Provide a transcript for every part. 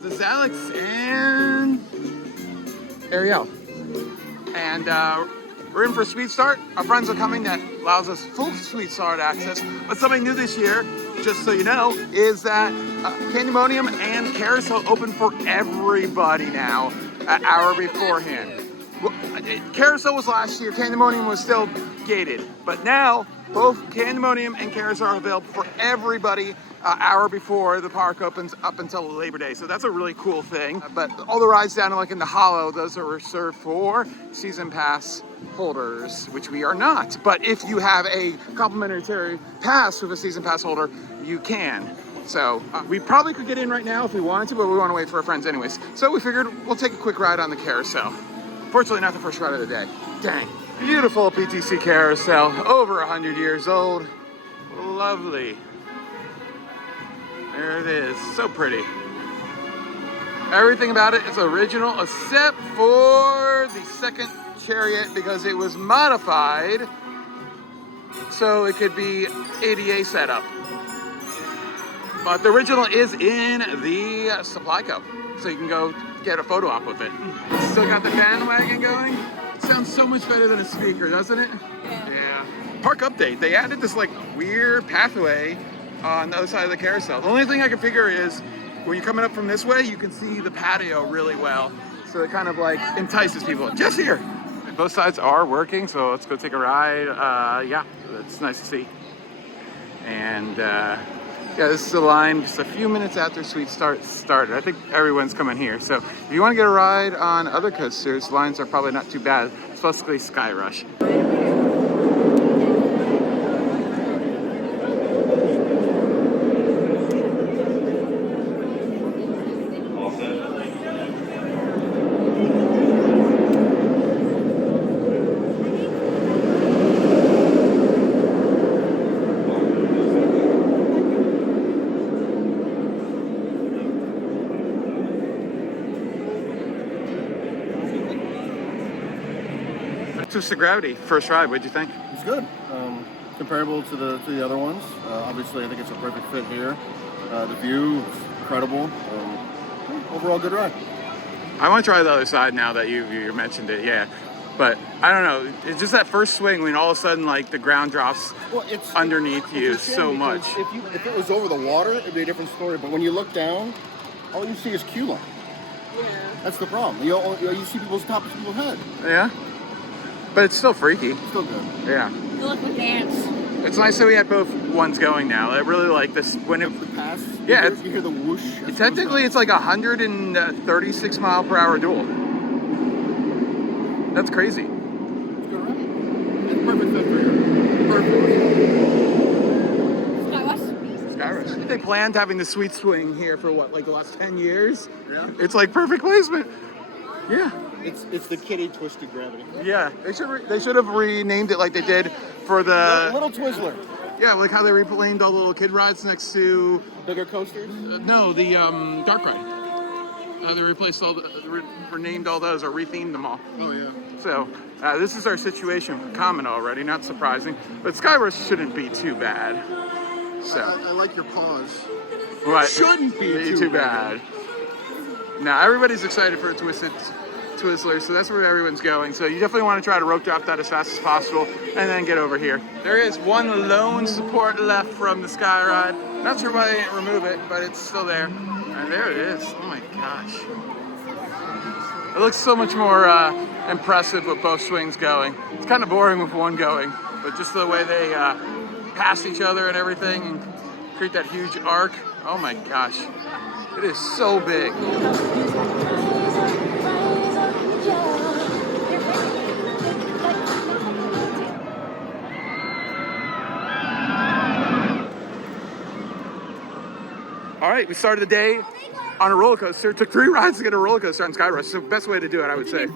This is Alex and Ariel. And we're in for a Sweet Start. Our friends are coming that allows us full Sweet Start access. But something new this year, just so you know, is that Candymonium and Carousel open for everybody now an hour beforehand. Well, Carousel was last year, Candymonium was still gated. But now, both Candymonium and Carousel are available for everybody hour before the park opens up until Labor Day. So that's a really cool thing. But all the rides down like in the Hollow, those are reserved for season pass holders, which we are not. But if you have a complimentary pass with a season pass holder, you can. So we probably could get in right now if we wanted to, but we want to wait for our friends anyways. So we figured we'll take a quick ride on the Carousel. Fortunately, not the first ride of the day. Dang. Beautiful PTC Carousel, over 100 years old. Lovely. There it is, so pretty. Everything about it is original except for the second chariot because it was modified so it could be ADA setup. But the original is in the supply co, so you can go get a photo op with it. Still got the bandwagon going. Sounds so much better than a speaker, doesn't it? Yeah. Park update, they added this like weird pathway on the other side of the carousel. The only thing I can figure is when you're coming up from this way, you can see the patio really well. So it kind of like entices people. Just here. Both sides are working, so let's go take a ride. Yeah, it's nice to see. And yeah, this is the line just a few minutes after Sweet Start started. I think everyone's coming here. So if you want to get a ride on other coasters, lines are probably not too bad, especially Sky Rush. Twisted Gravity, first ride, what'd you think? It's good. Comparable to the other ones. Obviously, I think it's a perfect fit here. The view is incredible. Overall, good ride. I want to try the other side now that you mentioned it, yeah. But I don't know, it's just that first swing when all of a sudden like the ground drops underneath you so much. If it was over the water, it'd be a different story. But when you look down, all you see is queue line. Yeah. That's the problem. You see people's top of people's head. Yeah. But it's still freaky. Still good. Yeah. You look like dance. It's nice that we had both ones going now. I really like this. When it pass, yeah, you hear the whoosh. Technically, it's like 136 mile per hour duel. That's crazy. It's good ride. It's perfect fit for you. Perfect. Sky Rush. They planned having the Sweet Swing here for what, like the last 10 years? Yeah. It's like perfect placement. Yeah. It's the kitty Twisted Gravity. Yeah, they should have renamed it like they did for the Little Twizzler. Yeah, like how they renamed all the little kid rides next to Bigger coasters. no, the dark ride. They replaced renamed all those or rethemed them all. Oh yeah. So this is our situation for Common already. Not surprising, but Sky Rush shouldn't be too bad. So I like your pause. What? Shouldn't be too bad. Now everybody's excited for a Twizzler, so that's where everyone's going. So you definitely want to try to rope drop that as fast as possible and then get over here. There is one lone support left from the Sky Ride. Not sure why they didn't remove it, but it's still there. And there it is. Oh my gosh. It looks so much more impressive with both swings going. It's kind of boring with one going, but just the way they pass each other and everything and create that huge arc. Oh my gosh. It is so big. All right, we started the day on a roller coaster. It took 3 rides to get a roller coaster on Sky Rush. So best way to do it, I would say.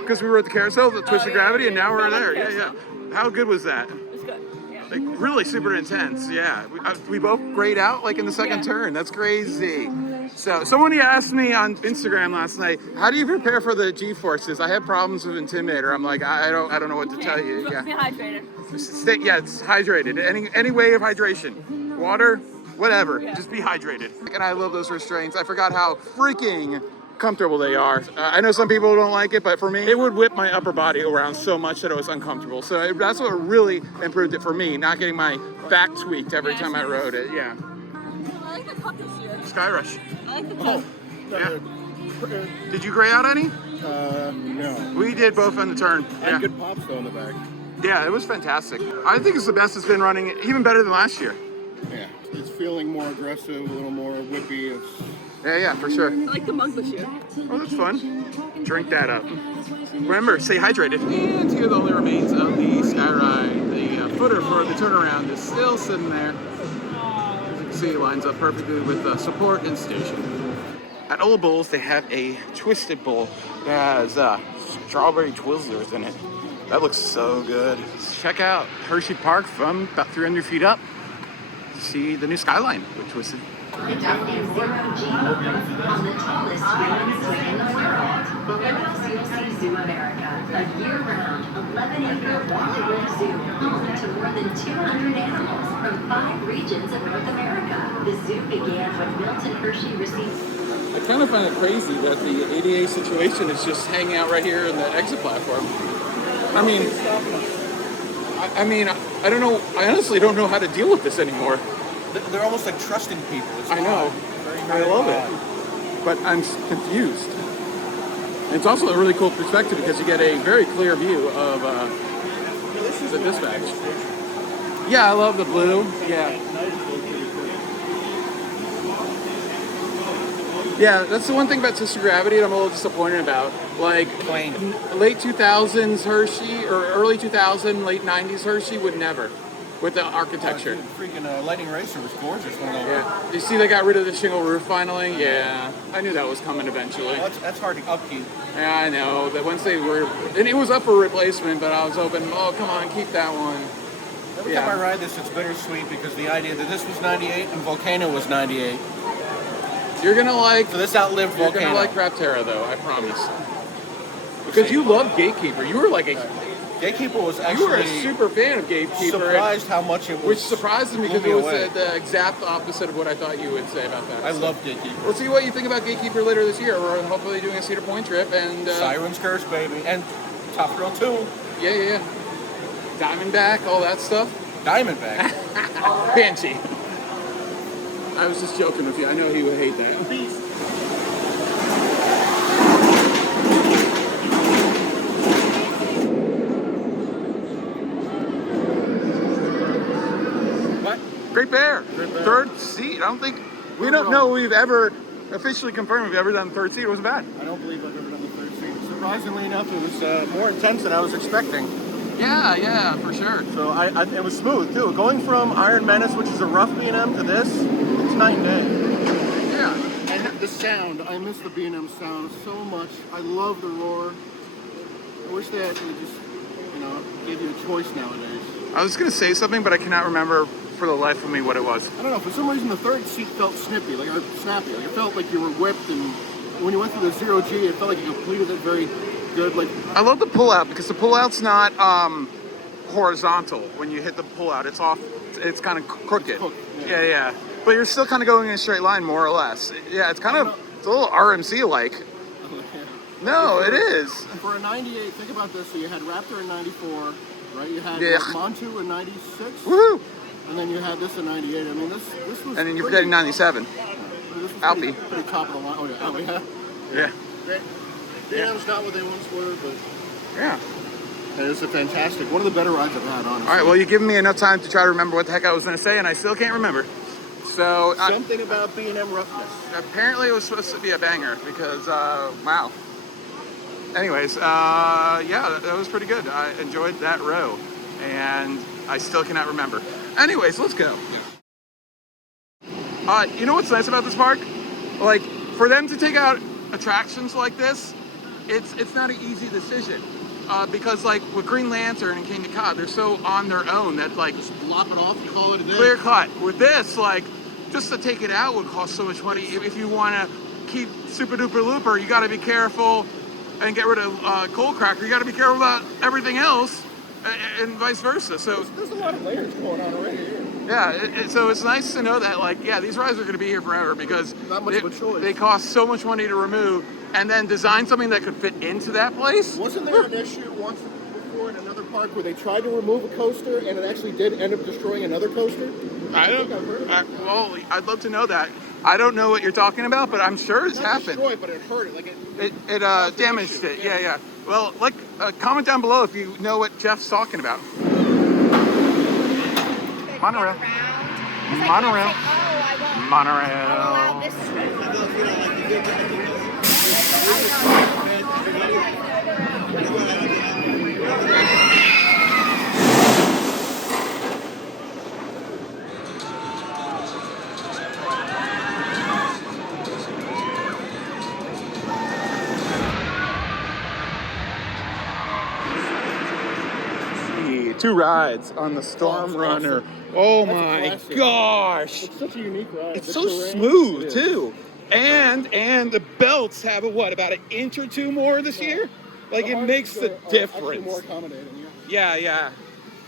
Because we were at the carousel, the Twisted Gravity, and now we're there. Yeah. How good was that? It's good. Yeah. Like really super intense. Yeah. We both grayed out like in the second turn. That's crazy. So somebody asked me on Instagram last night, how do you prepare for the G-forces? I have problems with Intimidator. I'm like, I don't know what to tell you. Stay hydrated. Yeah, it's hydrated. Any way of hydration. Water, whatever. Just be hydrated. And I love those restraints. I forgot how freaking comfortable they are. I know some people don't like it, but for me, it would whip my upper body around so much that it was uncomfortable. So that's what really improved it for me, not getting my back tweaked every time I rode it. Yeah. I like the pup this year. Sky Rush. I like the pup. Yeah. Did you gray out any? No. We did both on the turn. I had good pops though in the back. Yeah, it was fantastic. I think it's the best it's been running, even better than last year. Yeah. It's feeling more aggressive, a little more whippy. Yeah, for sure. I like the mug this year. Oh, that's fun. Drink that up. Remember, stay hydrated. And here are the only remains of the Skyride. The footer for the turnaround is still sitting there. As you can see, it lines up perfectly with the support and station. At Old Bulls, they have a Twisted Bowl that has strawberry Twizzlers in it. That looks so good. Check out Hersheypark from about 300 feet up. See the new skyline with Twisted. The Zero G on the tallest human swing in the world. With us, you'll see Zoo America, a year-round, 11-acre Wally Zoo home to more than 200 animals from 5 regions of North America. The zoo began when Milton Hershey received. I kind of find it crazy that the ADA situation is just hanging out right here in the exit platform. I mean, I don't know. I honestly don't know how to deal with this anymore. They're almost like trusting people. It's I know. I love it. But I'm confused. And it's also a really cool perspective because you get a very clear view of the dispatch. Yeah, I love the blue. Yeah. Yeah, that's the one thing about Sister Gravity that I'm a little disappointed about. Like, late 2000s Hershey, or early 2000, late 90s Hershey would never, with the architecture. Freaking Lightning Racer was gorgeous when they were. Yeah. You see they got rid of the shingle roof finally? Yeah. I knew that was coming eventually. Well, that's hard to upkeep. Yeah, I know. That once they were, and it was up for replacement, but I was hoping, oh, come on, keep that one. Every time I ride this, it's bittersweet because the idea that this was 98 and Volcano was 98. You're gonna like. So this outlived Volcano. You're gonna like Rapterra though, I promise. Because you love Gatekeeper. You were like a. Gatekeeper was actually. You were a super fan of Gatekeeper. Surprised how much it was. Which surprised me because it was the exact opposite of what I thought you would say about that. I love Gatekeeper. We'll see what you think about Gatekeeper later this year. We're hopefully doing a Cedar Point trip and. Siren's Curse, baby, and Top Girl 2. Yeah. Diamondback, all that stuff. Diamondback. Banshee. I was just joking with you. I know he would hate that. What? Great Bear. Third seat. I don't think we don't know we've ever officially confirmed we've ever done third seat. It was bad. I don't believe I've ever done the third seat. Surprisingly enough, it was more intense than I was expecting. Yeah, for sure. So it was smooth too. Going from Iron Menace, which is a rough B&M, to this, it's night and day. Yeah. And the sound, I miss the B&M sound so much. I love the roar. I wish they actually just, gave you a choice nowadays. I was gonna say something, but I cannot remember for the life of me what it was. I don't know. For some reason, the third seat felt snappy. Like it felt like you were whipped, and when you went through the 0G, it felt like you completed it very good. Like I love the pullout because the pullout's not horizontal. When you hit the pullout, it's off. It's kind of crooked. Yeah. But you're still kind of going in a straight line, more or less. Yeah, it's kind of it's a little RMC-like. No, it is. For a 98, think about this. So you had Raptor in 94, right? You had Montu in 96. Woohoo! And then you had this in 98. I mean, this was. And then you're forgetting 97. Alpi. Pretty top of the line. Oh yeah, Alpi. Yeah. B&M's not what they once were, but yeah. It was a fantastic. One of the better rides I've had, honestly. All right. Well, you've given me enough time to try to remember what the heck I was going to say, and I still can't remember. So something about B&M roughness. Apparently, it was supposed to be a banger because wow. Anyways, yeah, that was pretty good. I enjoyed that row, and I still cannot remember. Anyways, let's go. You know what's nice about this park? Like, for them to take out attractions like this, it's not an easy decision. Because like with Green Lantern and King Cod, they're so on their own that like just block it off and call it a day. Clear cut. With this, like, just to take it out would cost so much money. If you want to keep Super Duper Looper, you got to be careful and get rid of Cold Cracker. You got to be careful about everything else, and vice versa. So there's a lot of layers going on already here. Yeah, so it's nice to know that, like, yeah, these rides are going to be here forever because Not much of a choice. they cost so much money to remove, and then design something that could fit into that place. Wasn't there an issue once before in another park where they tried to remove a coaster and it actually did end up destroying another coaster? I don't. think I've heard of that. Well, I'd love to know that. I don't know what you're talking about, but I'm sure it's Not happened. destroyed, but it hurt it. Like It damaged it. Yeah. Well, like, comment down below if you know what Jeff's talking about. Monorail. Monorail. Monorail. Two rides on the Storm Runner. Oh my classic. gosh. It's such a unique ride. It's The so terrain, smooth it is. too. And the belts have about an inch or two more this year? Like, The it harnesses makes the are actually more difference. accommodating. Yeah.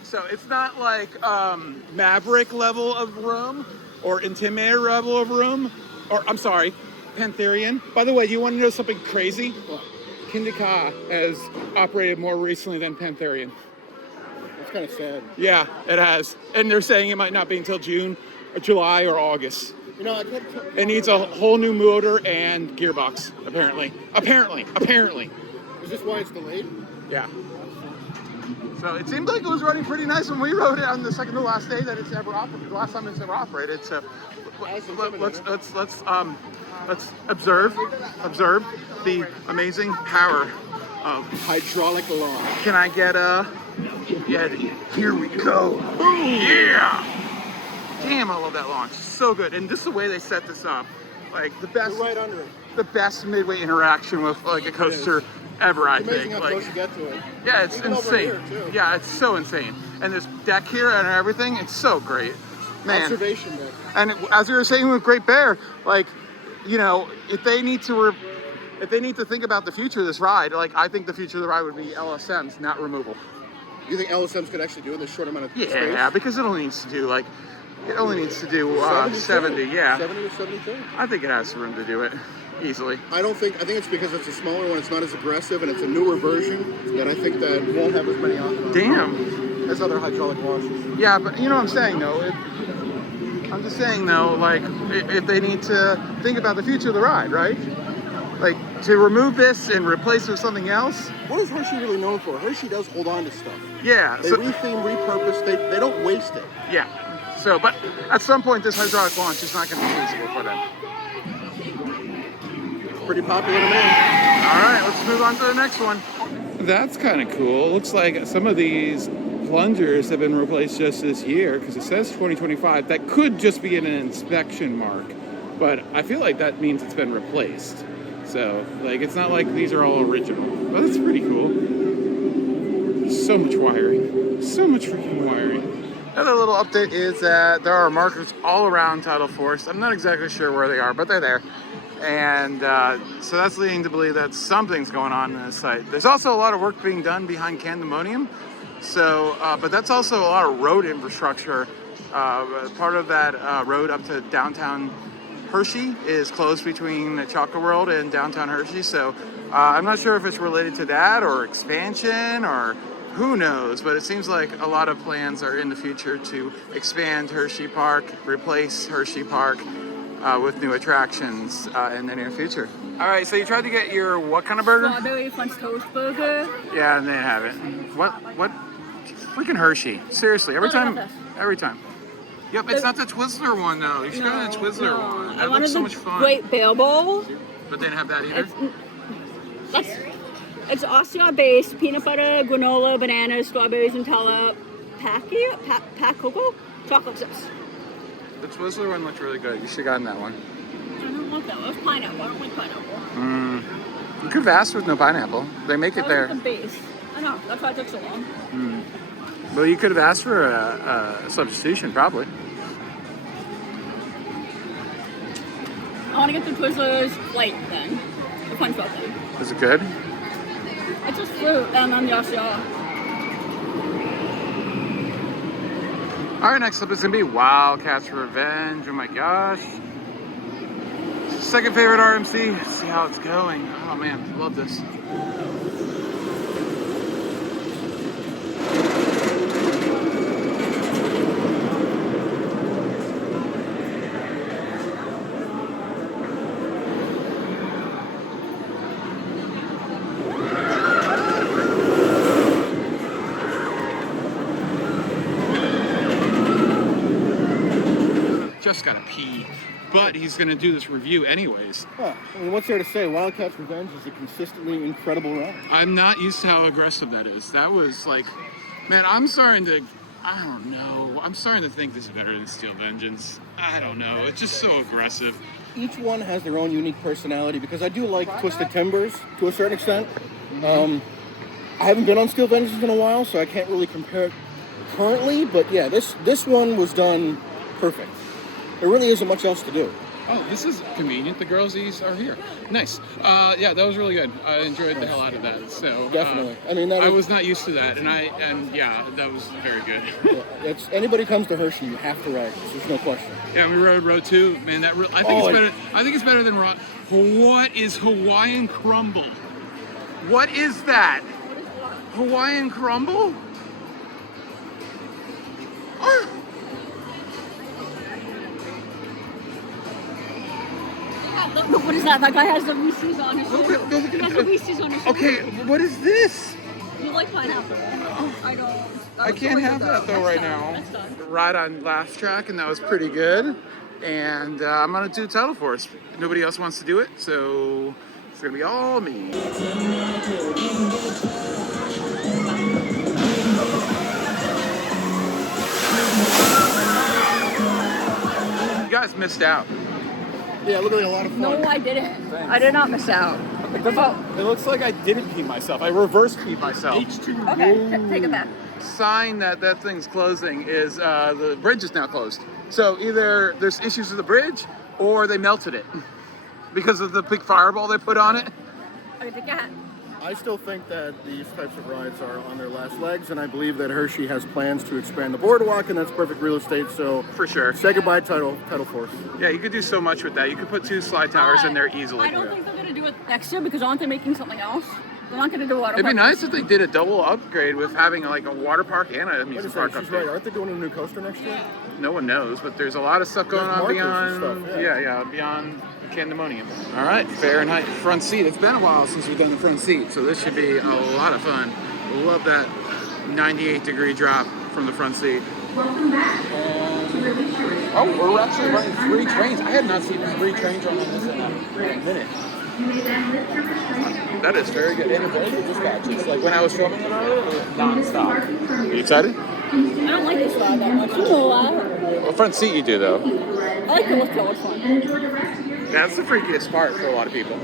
So it's not like Maverick level of room or Intimidator level of room. Or, I'm sorry, Pantherian. By the way, do you want to know something crazy? What? Kindika has operated more recently than Pantherian. It's kind of sad. Yeah, it has. And they're saying it might not be until June or July or August. You know, I kept It needs a whole new motor and gearbox, apparently. Apparently. Is this why it's delayed? Yeah. So it seemed like it was running pretty nice when we rode it on the second to last day that it's ever operated. The last time it's ever operated. So let's observe the amazing power of Hydraulic launch. Can I get a? Yeah, here we go. Yeah! Damn, I love that launch. So good. And just the way they set this up. Like, the best, You're right under it. the best midway interaction with, like, a coaster ever, I It's amazing think. how Like, close you get to it. yeah, it's Even over insane. here, too. Yeah, it's so insane. And this deck here and everything, it's so great. Man. Observation deck. And as we were saying with Great Bear, like, you know, if they need to think about the future of this ride, like, I think the future of the ride would be LSMs, not removal. You think LSMs could actually do it in this short amount of space? Yeah, because it only needs to do 70. Yeah, 70 or 72? I think it has room to do it easily. I think it's because it's a smaller one, it's not as aggressive, and it's a newer version that I think that won't have as many options. Damn. As other hydraulic launches. Yeah, but you know what I'm saying though. I'm just saying though, like, if they need to think about the future of the ride, right? Like, to remove this and replace it with something else. What is Hershey really known for? Hershey does hold on to stuff. Yeah. They retheme, repurpose, they don't waste it. Yeah. So, but at some point, this hydraulic launch is not going to be feasible for them. Pretty popular to me. All right, let's move on to the next one. That's kind of cool. Looks like some of these plungers have been replaced just this year because it says 2025. That could just be an inspection mark, but I feel like that means it's been replaced. So, like, it's not like these are all original. But that's pretty cool. So much wiring. So much freaking wiring. Another little update is that there are markers all around Tidal Forest. I'm not exactly sure where they are, but they're there. And so that's leading to believe that something's going on in this site. There's also a lot of work being done behind Candemonium. So, but that's also a lot of road infrastructure. Part of that road up to downtown Hershey is closed between Chocolate World and downtown Hershey. So I'm not sure if it's related to that or expansion or who knows, but it seems like a lot of plans are in the future to expand Hersheypark, replace Hersheypark with new attractions in the near future. All right, so you tried to get your what kind of burger? Strawberry French toast burger. Yeah, and they have it. What? Freaking Hershey. Seriously, every time. Yep, it's not the Twizzler one though. You should have the Twizzler one. I That wanted looks so the much fun. Great Bear Bowl. But they didn't have that either. It's Austin based peanut butter, granola, bananas, strawberries, Nutella, pack cocoa, chocolate chips. The Twizzler one looked really good. You should have gotten that one. I don't like that. It was pineapple. I don't like pineapple. You could have asked with no pineapple. They make it That there. was the base. I know. That's why it took so long. Well, you could have asked for a substitution, probably. I want to get the Twizzlers light then. The punch bowl thing. Was it good? It's just fruit and then the Austin. All right, next up is gonna be Wildcats Revenge. Oh my gosh. Second favorite RMC. Let's see how it's going. Oh man, love this. Just gotta pee, but he's gonna do this review anyways. Huh. I mean, what's there to say? Wildcats Revenge is a consistently incredible ride. I'm not used to how aggressive that is. That was like, man, I don't know. I'm starting to think this is better than Steel Vengeance. I don't know. It's just so aggressive. Each one has their own unique personality because I do like Twisted Timbers to a certain extent. I haven't been on Steel Vengeance in a while, so I can't really compare it currently. But yeah, this one was done perfect. There really isn't much else to do. Oh, this is convenient. The girlsies are here. Nice. Yeah, that was really good. I enjoyed the hell out of that. So Definitely. I mean, I was not used to that, and yeah, that was very good. Yeah, anybody comes to Hershey, you have to ride this. There's no question. Yeah, we rode Road 2. Man, I think it's better. I think it's better than Rock. What is Hawaiian Crumble? What is that? Hawaiian Crumble? Oh. Look, what is that? That guy has the Reese's on his shoulder. He has the Reese's on his shoulder. Okay, what is this? You like pineapple? I don't. I can't have that though right now. That's done. Ride on last track, and that was pretty good. And I'm gonna do Title Force. Nobody else wants to do it, so it's gonna be all me. You guys missed out. Yeah, it looked like a lot of fun. No, I didn't. I did not miss out. It looks like I didn't pee myself. I reverse peed myself. Okay, take it back. Sign that thing's closing is the bridge is now closed. So either there's issues with the bridge or they melted it because of the big fireball they put on it. Okay, take it. I still think that these types of rides are on their last legs, and I believe that Hershey has plans to expand the boardwalk, and that's perfect real estate. So For sure. say goodbye, Title Force. Yeah, you could do so much with that. You could put 2 slide towers in there easily. I don't think they're going to do it next year because aren't they making something else? They're not going to do water It'd be park. nice if they did a double upgrade with having like a water park and a Wait a amusement second, park she's right. upgrade. Aren't they doing a new coaster next year? No one knows, but there's a lot of stuff going There's on markers and beyond. stuff, yeah, beyond Candemonium. All right, Fahrenheit front seat. It's been a while since we've done the front seat, so this should be a lot of fun. Love that 98-degree drop from the front seat. Oh, we're actually running 3 trains. I had not seen 3 trains run on this in a minute. That is very good. And very good dispatches. Like when I was filming it earlier, it was non-stop. Are you excited? I don't like this ride that much. You know that. What front seat you do though? I like the lift one. That's the freakiest part for a lot of people.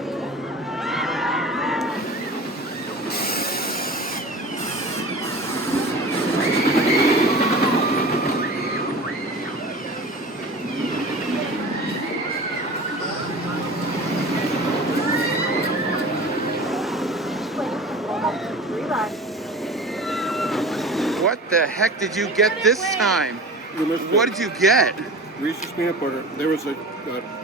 What the heck did you get this time? You missed What it. did you get? Reese's peanut butter. There was a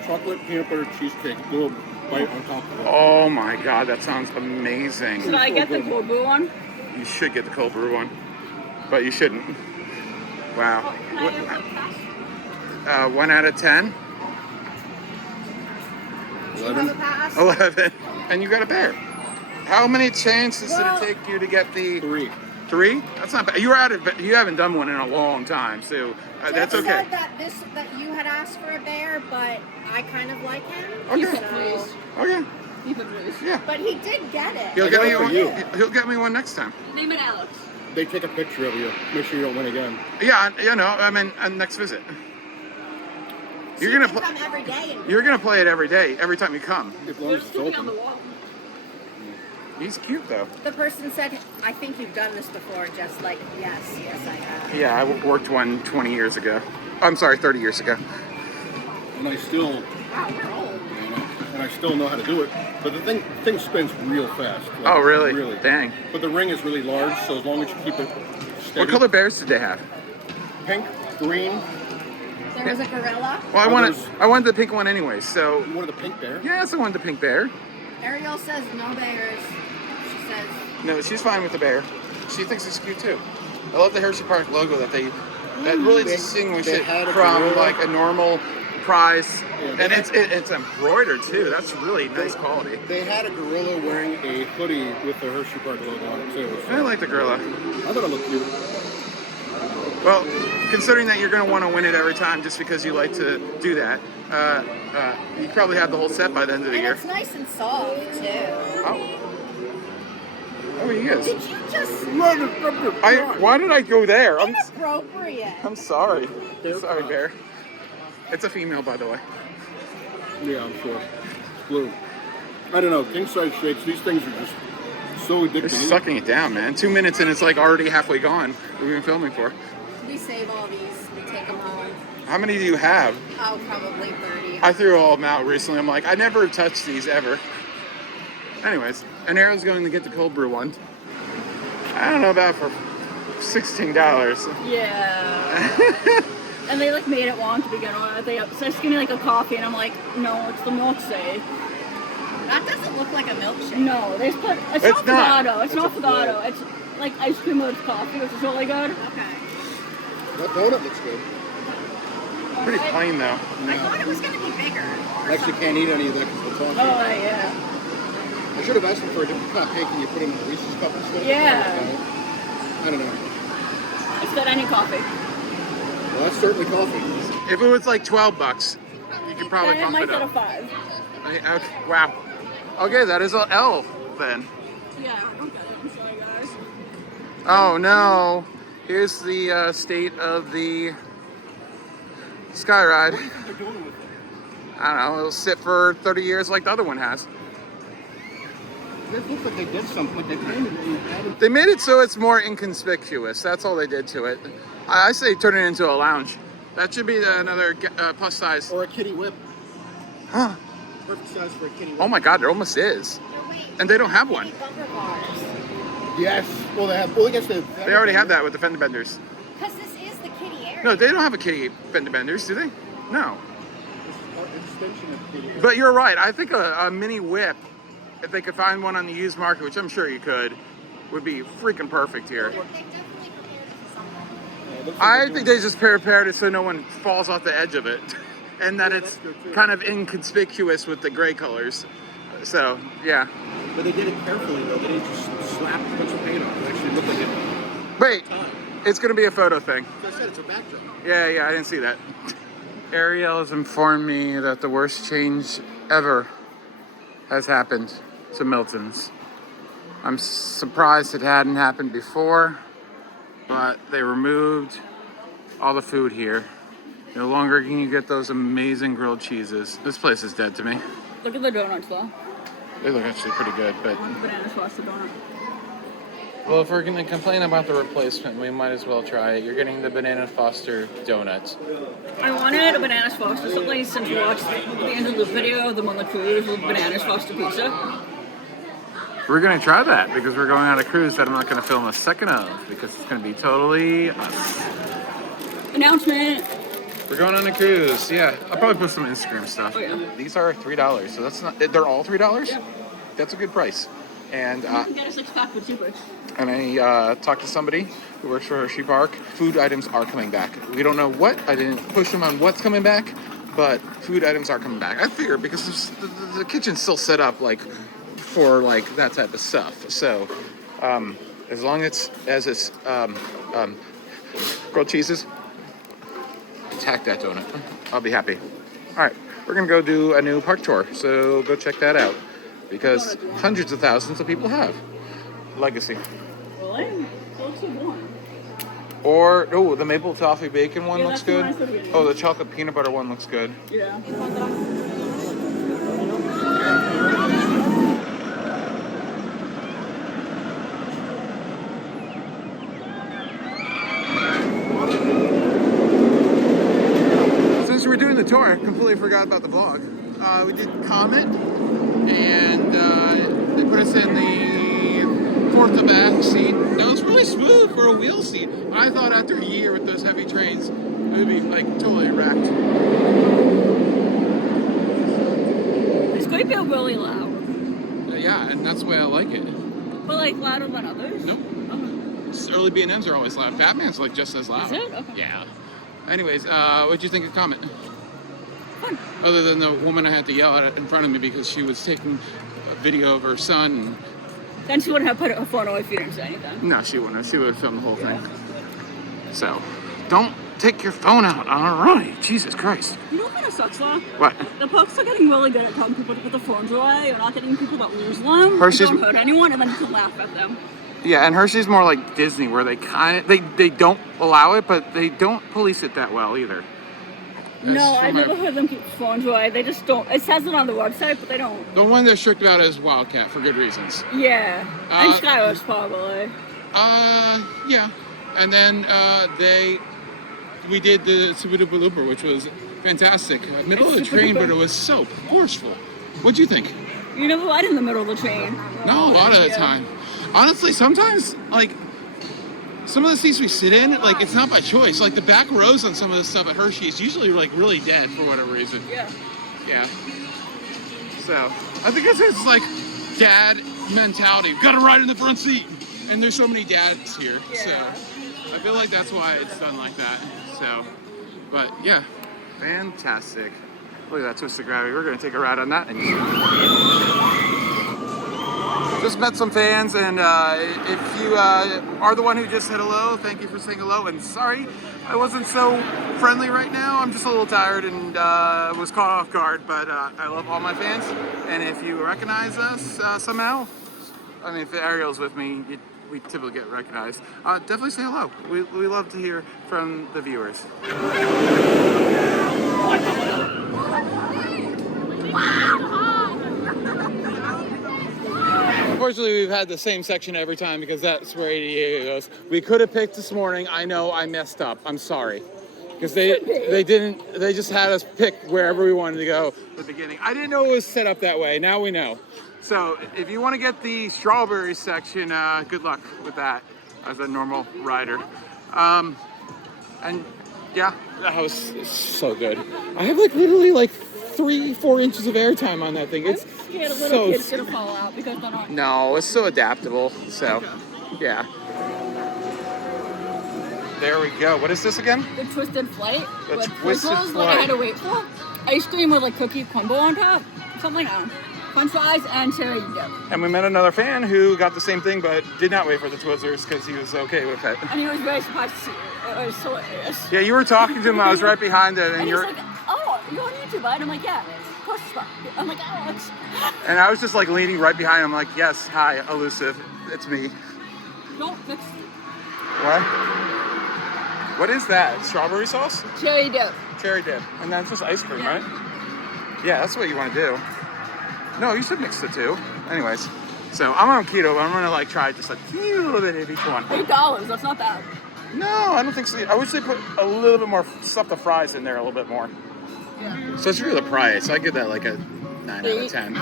chocolate peanut butter cheesecake, little bite on top of it. Oh my god, that sounds amazing. Should I get the cold brew one? You should get the cold brew one, but you shouldn't. Wow. Can I have a pass? 1 out of 10? 11. 11. And you got a bear. How many chances did it take you to get the 3. 3? That's not bad. You were at it, but you haven't done one in a long time, so that's Jeff okay. said that you had asked for a bear, but I kind of like him. Okay. So, Okay. Keep it please. Yeah. but he did get it. He'll get me for one. you. He'll get me one next time. Name it Alex. They take a picture of you. Make sure you don't win again. Yeah, you know, I mean, next visit. You're gonna come every day. You're gonna play it every day, every time you come. As long They're as it's sticking on the open. wall. He's cute though. The person said, "I think you've done this before." Just like, yes, I have. Yeah, I worked one 20 years ago. I'm sorry, 30 years ago. And I still, Wow, we're old. and I still know how to do it. But the thing spins real fast. Like, Oh, really? Really. Dang. But the ring is really large, so as long as you keep it steady. What color bears did they have? Pink. green. There was a gorilla. Well, Others- I wanted the pink one anyway, so You wanted the pink bear? yes, I wanted the pink bear. Ariel says no bears. She says No, she's fine with the bear. She thinks it's cute too. I love the Hersheypark logo that really They- distinguish they it had a from gorilla. like a normal prize. Yeah, And they it's embroidered too. That's really nice quality. They had a gorilla wearing a hoodie with the Hersheypark logo on it too. I like the gorilla. I thought it looked cute. Well, considering that you're going to want to win it every time just because you like to do that, you probably have the whole set by the end of the and year. it's nice and soft too. Oh, he is. Did you just Why did I go there? inappropriate? I'm sorry. They're Sorry, fine. bear. It's a female, by the way. Yeah, I'm sure. Blue. I don't know. King size shakes. These things are just so They're addicting. sucking it down, man. 2 minutes and it's like already halfway gone. We've been filming for. We save all these and take them home. How many do you have? Oh, probably 30. I threw all of them out recently. I'm like, I never touched these ever. Anyways, and Arrow's going to get the cold brew one. I don't know about for $16. Yeah. And they like made it long to begin with. They said, give me like a coffee, and I'm like, no, it's the milkshake. That doesn't look like a milkshake. No, they just put it's It's not not. Fogado. It's not Fogado. It's like ice cream with coffee, which is really good. Okay. That donut looks good. Pretty plain though. I thought it was going to be bigger. I actually can't eat any of that because we're talking. Oh yeah. I should have asked them for a different cupcake and you put them in a Reese's cup instead. Yeah. I don't know. It's got any coffee. Well, that's certainly coffee. If it was like $12, you could probably And it pump might it get a up. 5. Okay, wow. Okay, that is an L then. Yeah. Okay. I'm sorry, guys. Oh no. Here's the state of the Sky Ride. What do you think they're doing with it? I don't know. It'll sit for 30 years like the other one has. It looks like they did something. They painted it and added. They made it so it's more inconspicuous. That's all they did to it. I say turn it into a lounge. That should be another plus size. Or a kitty whip. Huh. Perfect size for a kitty whip. Oh my God, there almost is. No, wait. And they don't have one. Bumper bars. Yes. Well, they have. Well, I guess they. They already have that with the fender benders. Because this is the kitty area. No, they don't have a kitty fender benders, do they? No. An extension of kitty whip. But you're right. I think a mini whip, if they could find one on the used market, which I'm sure you could, would be freaking perfect here. They definitely prepared it for something. Yeah, it looks like I they're think doing- they just prepared it so no one falls off the edge of it, and that Yeah, it's that's good too. kind of inconspicuous with the gray colors. So yeah. But they did it carefully though. They didn't just slap a bunch of paint on it. It actually looked like it. Wait, it's gonna be a photo thing. As I said, it's a backdrop. Yeah, I didn't see that. Ariel has informed me that the worst change ever has happened to Milton's. I'm surprised it hadn't happened before, but they removed all the food here. No longer can you get those amazing grilled cheeses. This place is dead to me. Look at the donuts though. They look actually pretty good, but Banana sauce the donut. well, if we're gonna complain about the replacement, we might as well try it. You're getting the Banana Foster donut. I wanted a bananas foster something since we watched the end of the video, the one on the cruise with bananas foster pizza. We're gonna try that because we're going on a cruise that I'm not gonna film a second of because it's gonna be totally us. Announcement. We're going on a cruise. Yeah, I'll probably put some Instagram stuff. Oh, yeah. These are $3, so that's not. They're all $3. Yeah. That's a good price. And You can get a 6-pack for cheaper. I talked to somebody who works for Hersheypark. Food items are coming back. We don't know what. I didn't push them on what's coming back, but food items are coming back. I figure because the kitchen's still set up like for like that type of stuff. So as long as it's grilled cheeses, attack that donut. I'll be happy. All right, we're gonna go do a new park tour. So go check that out because hundreds of thousands of people have Legacy. Really? It looks so warm. Or the maple toffee bacon one Yeah, looks that's the good. one I said we did. Oh, the chocolate peanut butter one looks good. Yeah. Since we were doing the tour, I completely forgot about the vlog. We did Comet, and they put us in the fourth to back seat. That was really smooth for a wheel seat. I thought after a year with those heavy trains, We'd be like totally wrecked. It's going to be really loud. Yeah, and that's the way I like it. But like louder than others? Nope. Okay. Early B&Ms are always loud. Batman's like just as loud. Is it? Okay. Yeah. Anyways, what'd you think of Comet? Fun. Other than the woman I had to yell at in front of me because she was taking a video of her son. Then she wouldn't have put her phone away if you didn't say anything. No, she wouldn't have. She would have filmed the whole thing. So, don't take your phone out. All right. Jesus Christ. You know what kind of sucks though? What? The folks are getting really good at telling people to put their phones away. You're not getting people that lose them. Hershey's- Don't hurt anyone, and then you can laugh at them. Yeah, and Hershey's more like Disney, where they they don't allow it, but they don't police it that well either. No, I've never heard them keep phones away. They just don't. It says it on the website, but they don't. The one they're strict about is Wildcat for good reasons. Yeah. And Skywar's probably. Yeah. And then we did the Super Duper Looper, which was fantastic. Middle of the Super train, duper. but it was so forceful. What'd you think? You never ride in the middle of the train. No, a lot of the time. Honestly, sometimes, like, some of the seats we sit in, like, it's not by choice. Like, the back rows on some of the stuff at Hershey is usually, like, really dead for whatever reason. Yeah. Yeah. So, I think it's like dad mentality. Gotta ride in the front seat. And there's so many dads here. Yeah. So, I feel like that's why it's done like that. So, but yeah. Fantastic. Look at that twist of gravity. We're gonna take a ride on that. Just met some fans, and if you are the one who just said hello, thank you for saying hello. And sorry, I wasn't so friendly right now. I'm just a little tired and was caught off guard. But I love all my fans, and if you recognize us somehow, I mean, if Ariel's with me, we typically get recognized. Definitely say hello. We love to hear from the viewers. Unfortunately, we've had the same section every time because that's where 88 goes. We could have picked this morning. I know I messed up. I'm sorry. Because they just had us pick wherever we wanted to go at the beginning. I didn't know it was set up that way. Now we know. So if you want to get the strawberry section, good luck with that as a normal rider. And yeah, that was so good. I have like literally like 3-4 inches of airtime on that thing. It's I'm scared a little kid's gonna fall out because they're not. No, it's so adaptable. So, yeah. There we go. What is this again? The Twisted Flight. The with Twisted pretzels Flight. that I had to wait for. Ice cream with like cookie crumble on top. Something like that. French fries and cherry dip. And we met another fan who got the same thing, but did not wait for the Twizzlers because he was okay with it. And he was very surprised to see it. It was hilarious. Yeah, you were talking to him. I was right behind it, And and he's you're. like, "Oh, you're on YouTube, right?" I'm like, "Yeah, of course it's fine." I'm like, "Alex." And I was just like leaning right behind him, like, "Yes, hi, elusive, it's me." Don't fix What? What is that? Strawberry sauce? cherry dip. Cherry dip, and that's just ice cream, Yeah. right? Yeah, that's what you want to do. No, you should mix the two. Anyways, so I'm on keto, but I'm gonna like try just a teeny little bit of each one. $8. That's not bad. No, I don't think so. I wish they put a little bit more stuff, the fries in there a little bit more. Yeah. Especially for the price, I give that like a 9 out of 10.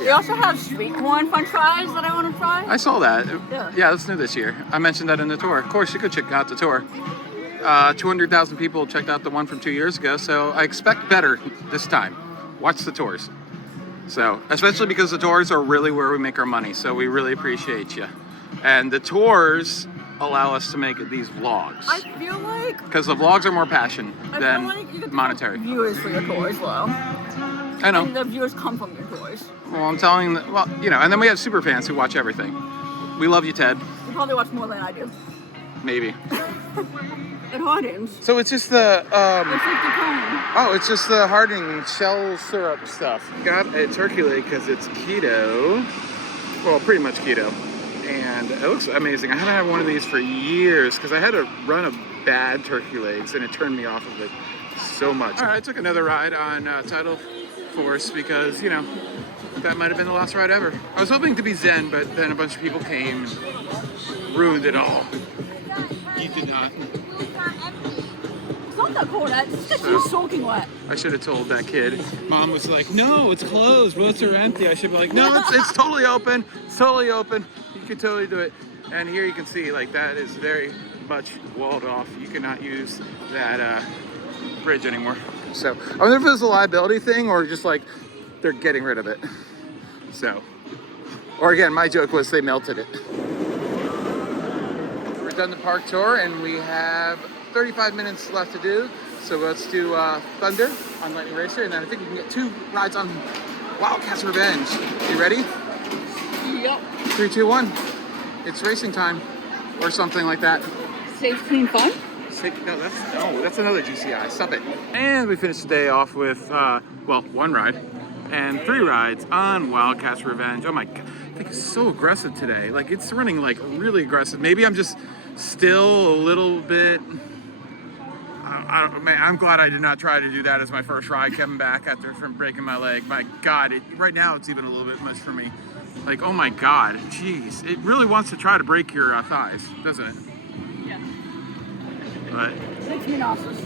We also have sweet corn French fries that I want to try. I saw that. Yeah. That's new this year. I mentioned that in the tour. Of course, you could check out the tour. 200,000 people checked out the one from 2 years ago, so I expect better this time. Watch the tours. So, especially because the tours are really where we make our money, so we really appreciate you. And the tours allow us to make these vlogs. I feel like Because the vlogs are more passion than you could monetary. have viewers for your toys, though. I know. And the viewers come from your toys. Well, I'm telling them, well, you know, and then we have super fans who watch everything. We love you, Ted. You probably watch more than I do. Maybe. It hardens. So it's just the, It's like the cone. oh, it's just the hardening shell syrup stuff. Got a turkey leg because it's keto. Well, pretty much keto. And it looks amazing. I haven't had one of these for years because I had a run of bad turkey legs and it turned me off of it so much. All right, I took another ride on Tidal Force because, you know, that might have been the last ride ever. I was hoping to be zen, but then a bunch of people came and ruined it all. You did not. It's not that cold. It's just soaking wet. I should have told that kid. Mom was like, no, it's closed. Boats are empty. I should be like, no, it's totally open. It's totally open. You can totally do it. And here you can see, like, that is very much walled off. You cannot use that bridge anymore. So I wonder if it was a liability thing or just like they're getting rid of it. So, or again, my joke was they melted it. We're done the park tour and we have 35 minutes left to do. So let's do Thunder on Lightning Racer, and then I think we can get 2 rides on Wildcats Revenge. You ready? Yep. 3, 2, 1. It's racing time, or something like that. Safe, clean, fun. No, that's another GCI. Stop it. And we finished the day off with, well, 1 ride and 3 rides on Wildcats Revenge. Oh my God, I think it's so aggressive today. Like, it's running like really aggressive. Maybe I'm just still a little bit. I'm glad I did not try to do that as my first ride coming back from breaking my leg. My God, right now it's even a little bit much for me. Like, oh my God, jeez. It really wants to try to break your thighs, doesn't it? Yeah. But Makes me nauseous.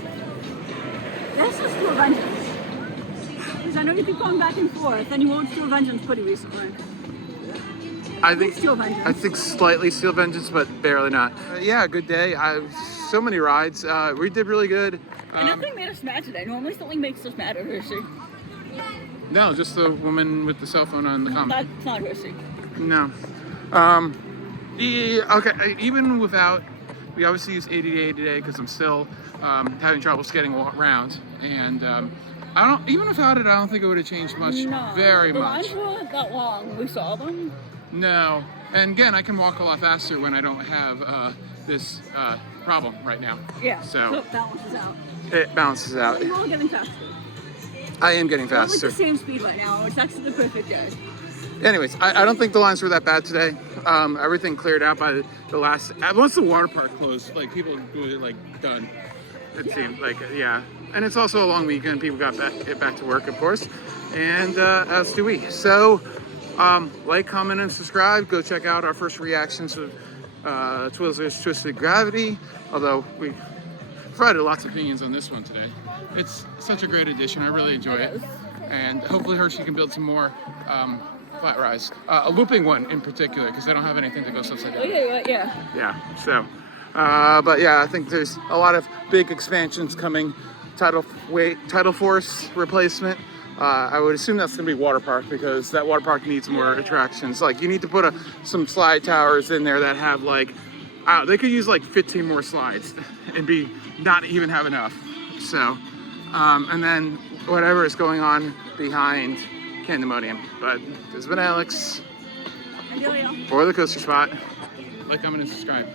Let's just do a vengeance. Because I know you keep going back and forth, and you won't do a vengeance pretty recently. I think Steel Vengeance. I think slightly Steel Vengeance, but barely not. Yeah, good day. So many rides. We did really good. And nothing made us mad today. Normally something makes us mad at Hershey. No, just the woman with the cell phone on the comment. That's not Hershey. No. Yeah, okay, even without, we obviously use 80 today because I'm still having troubles getting around. And even without it, I don't think it would have changed much, very much. The lines weren't that long. We saw them. No. And again, I can walk a lot faster when I don't have this problem right now. Yeah, So it balances out. it balances out. We're all getting faster. I am getting We're like faster. the same speed right now, which that's the perfect day. Anyways, I don't think the lines were that bad today. Everything cleared out by the last. Once the water park closed, like people were like done. It seemed like yeah, and it's also a long weekend. People get back to work, of course, and as do we. So, like, comment, and subscribe. Go check out our first reactions of Twizzlers Twisted Gravity. Although we provided lots of opinions on this one today. It's such a great addition. I really enjoy it, and hopefully Hershey can build some more. Flat rides, a looping one in particular, because they don't have anything that goes upside down. Yeah. Yeah. So, but yeah, I think there's a lot of big expansions coming. Tidal Force replacement. I would assume that's gonna be water park because that water park needs more attractions. Like you need to put some slide towers in there that have like, they could use like 15 more slides and be not even have enough. So, and then whatever is going on behind Pandemonium. But this has been Alex for the Coaster Spot. Like, comment, and subscribe.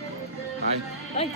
Bye. Bye.